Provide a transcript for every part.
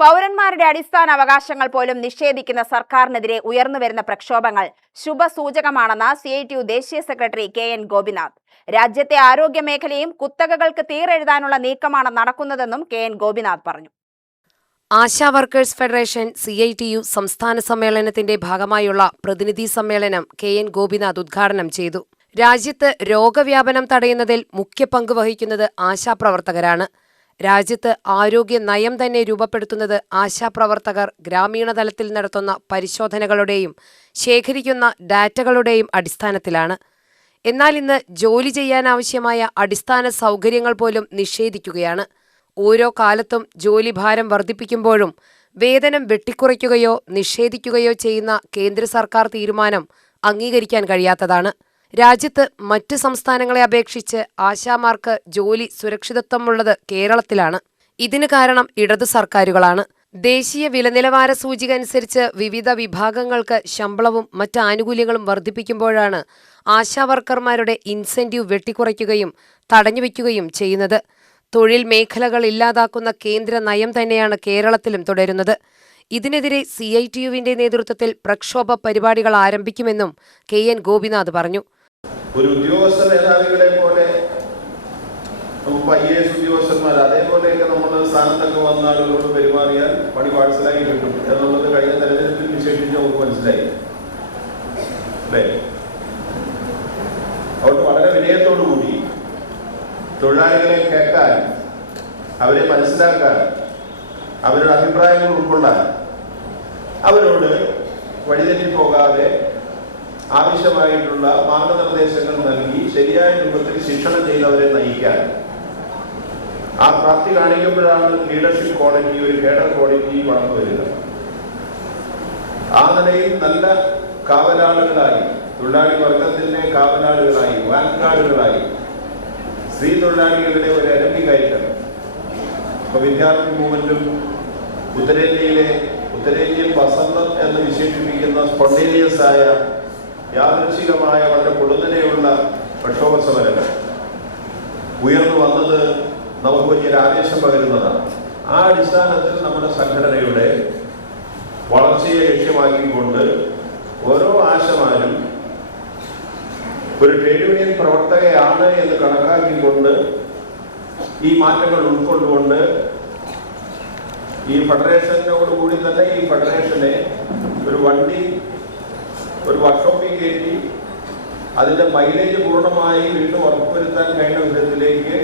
പൗരന്മാരുടെ അടിസ്ഥാന അവകാശങ്ങൾ പോലും നിഷേധിക്കുന്ന സർക്കാരിനെതിരെ ഉയർന്നുവരുന്ന പ്രക്ഷോഭങ്ങൾ ശുഭസൂചകമാണെന്ന് CITU ദേശീയ സെക്രട്ടറി KN ഗോപിനാഥ്. രാജ്യത്തെ ആരോഗ്യ മേഖലയും കുത്തകകൾക്ക് തീരെഴുതാനുള്ള നീക്കമാണ് നടക്കുന്നതെന്നും KN ഗോപിനാഥ് പറഞ്ഞു. ആശാ വർക്കേഴ്സ് ഫെഡറേഷൻ CITU സംസ്ഥാന സമ്മേളനത്തിന്റെ ഭാഗമായുള്ള പ്രതിനിധി സമ്മേളനം KN ഗോപിനാഥ് ഉദ്ഘാടനം ചെയ്തു. രാജ്യത്ത് രോഗവ്യാപനം തടയുന്നതിൽ മുഖ്യ പങ്ക് വഹിക്കുന്നത് ആശാപ്രവർത്തകരാണ്. രാജ്യത്ത് ആരോഗ്യ നയം തന്നെ രൂപപ്പെടുത്തുന്നത് ആശാപ്രവർത്തകർ ഗ്രാമീണ തലത്തിൽ നടത്തുന്ന പരിശോധനകളുടെയും ശേഖരിക്കുന്ന ഡാറ്റകളുടെയും അടിസ്ഥാനത്തിലാണ്. എന്നാൽ ഇന്ന് ജോലി ചെയ്യാനാവശ്യമായ അടിസ്ഥാന സൗകര്യങ്ങൾ പോലും നിഷേധിക്കുകയാണ്. ഓരോ കാലത്തും ജോലിഭാരം വർദ്ധിപ്പിക്കുമ്പോഴും വേതനം വെട്ടിക്കുറയ്ക്കുകയോ നിഷേധിക്കുകയോ ചെയ്യുന്ന കേന്ദ്ര സർക്കാർ തീരുമാനം അംഗീകരിക്കാൻ കഴിയാത്തതാണ്. രാജ്യത്ത് മറ്റ് സംസ്ഥാനങ്ങളെ അപേക്ഷിച്ച് ആശാമാർക്ക് ജോലി സുരക്ഷിതത്വമുള്ളത് കേരളത്തിലാണ്. ഇതിന് കാരണം ഇടതു സർക്കാരുകളാണ്. ദേശീയ വിലനിലവാര സൂചിക അനുസരിച്ച് വിവിധ വിഭാഗങ്ങൾക്ക് ശമ്പളവും മറ്റ് ആനുകൂല്യങ്ങളും വർദ്ധിപ്പിക്കുമ്പോഴാണ് ആശാവർക്കർമാരുടെ ഇൻസെന്റീവ് വെട്ടിക്കുറയ്ക്കുകയും തടഞ്ഞുവെക്കുകയും ചെയ്യുന്നത്. തൊഴിൽ മേഖലകൾ ഇല്ലാതാക്കുന്ന കേന്ദ്ര നയം തന്നെയാണ് കേരളത്തിലും തുടരുന്നത്. ഇതിനെതിരെ CITUവിന്റെ നേതൃത്വത്തിൽ പ്രക്ഷോഭ പരിപാടികൾ ആരംഭിക്കുമെന്നും KN ഗോപിനാഥ് പറഞ്ഞു. ഒരു ഉദ്യോഗസ്ഥ മേധാവികളെ പോലെ നമുക്ക് IAS ഉദ്യോഗസ്ഥന്മാർ അതേപോലെയൊക്കെ നമ്മുടെ സ്ഥാനത്തൊക്കെ വന്ന ആളുകളോട് പെരുമാറിയാൽ പണി പാഴ്സലായി കിട്ടും എന്നുള്ളത് കഴിഞ്ഞ തെരഞ്ഞെടുപ്പിൽ വിശേഷിച്ച് നമുക്ക് മനസ്സിലായി അല്ലേ? അതുകൊണ്ട് വളരെ വിനയത്തോടു കൂടി തൊഴിലാളികളെ കേൾക്കാൻ, അവരെ മനസ്സിലാക്കാൻ, അവരുടെ അഭിപ്രായങ്ങൾ ഉൾക്കൊള്ളാൻ, അവരോട് വഴിതെറ്റിപ്പോകാതെ ആവശ്യമായിട്ടുള്ള മാർഗനിർദ്ദേശങ്ങൾ നൽകി ശരിയായ രൂപത്തിൽ ശിക്ഷണം ചെയ്തവരെ നയിക്കാൻ ആ പ്രാപ്തി കാണിക്കുമ്പോഴാണ് ലീഡർഷിപ്പ് ക്വാളിറ്റി, ഒരു കേഡർ ക്വാളിറ്റി വളർന്നു വരിക. ആ നിലയിൽ നല്ല കാവലാളുകളായി, തൊഴിലാളി വർഗത്തിന്റെ കാവലാളുകളായി, വാൻഗാർഡുകളായി സ്ത്രീ തൊഴിലാളികളുടെ ഒരു അരമ്പികയറ്റം ഇപ്പൊ വിദ്യാർത്ഥി മൂവ്മെന്റും ഉത്തരേന്ത്യയിൽ വസന്തം എന്ന് വിശേഷിപ്പിക്കുന്ന സ്പോണ്ടേനിയസ് ആയ യാദൃച്ഛികമായ വളരെ പൊടുന്നനെയുള്ള പ്രക്ഷോഭ സമരങ്ങൾ ഉയർന്നു വന്നത് നമുക്ക് വലിയൊരു ആവേശം പകരുന്നതാണ്. ആ അടിസ്ഥാനത്തിൽ നമ്മുടെ സംഘടനയുടെ വളർച്ചയെ ലക്ഷ്യമാക്കിക്കൊണ്ട് ഓരോ ആശമാരും ഒരു ട്രേഡ് യൂണിയൻ പ്രവർത്തകയാണ് എന്ന് കണക്കാക്കിക്കൊണ്ട് ഈ മാറ്റങ്ങൾ ഉൾക്കൊണ്ടുകൊണ്ട് ഈ ഫെഡറേഷനോടുകൂടി തന്നെ ഈ ഫെഡറേഷനെ ഒരു വർക്ക്ഷോപ്പിൽ കയറ്റി അതിൻ്റെ മൈലേജ് പൂർണ്ണമായി വീണ്ടും ഉറപ്പുവരുത്താൻ കഴിയുന്ന വിധത്തിലേക്ക്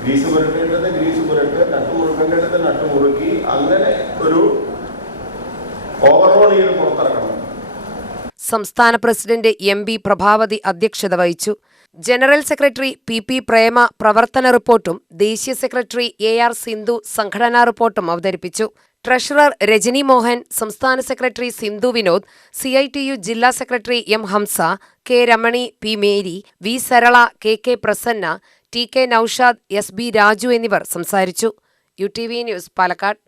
ഗ്രീസ് പുരട്ടേണ്ടത് ഗ്രീസ് പുരട്ട്, നട്ട് മുറുക്കേണ്ടത് നട്ട് മുറുക്കി, അങ്ങനെ ഒരു ഓവറോൾ ചെയ്ത് പുറത്തിറക്കണം. സംസ്ഥാന പ്രസിഡന്റ് MB പ്രഭാവതി അധ്യക്ഷത വഹിച്ചു. ജനറൽ സെക്രട്ടറി PP പ്രേമ പ്രവർത്തന റിപ്പോർട്ടും ദേശീയ സെക്രട്ടറി AR സിന്ധു സംഘടനാ റിപ്പോർട്ടും അവതരിപ്പിച്ചു. ട്രഷറർ രജനി മോഹൻ, സംസ്ഥാന സെക്രട്ടറി സിന്ധു വിനോദ്, CITU ജില്ലാ secretary M Hamsa, K Ramani, P Mary, V Sarala, KK Prasanna, TK Noushad, SB Raju എന്നിവർ സംസാരിച്ചു. UTV news, Palakkad.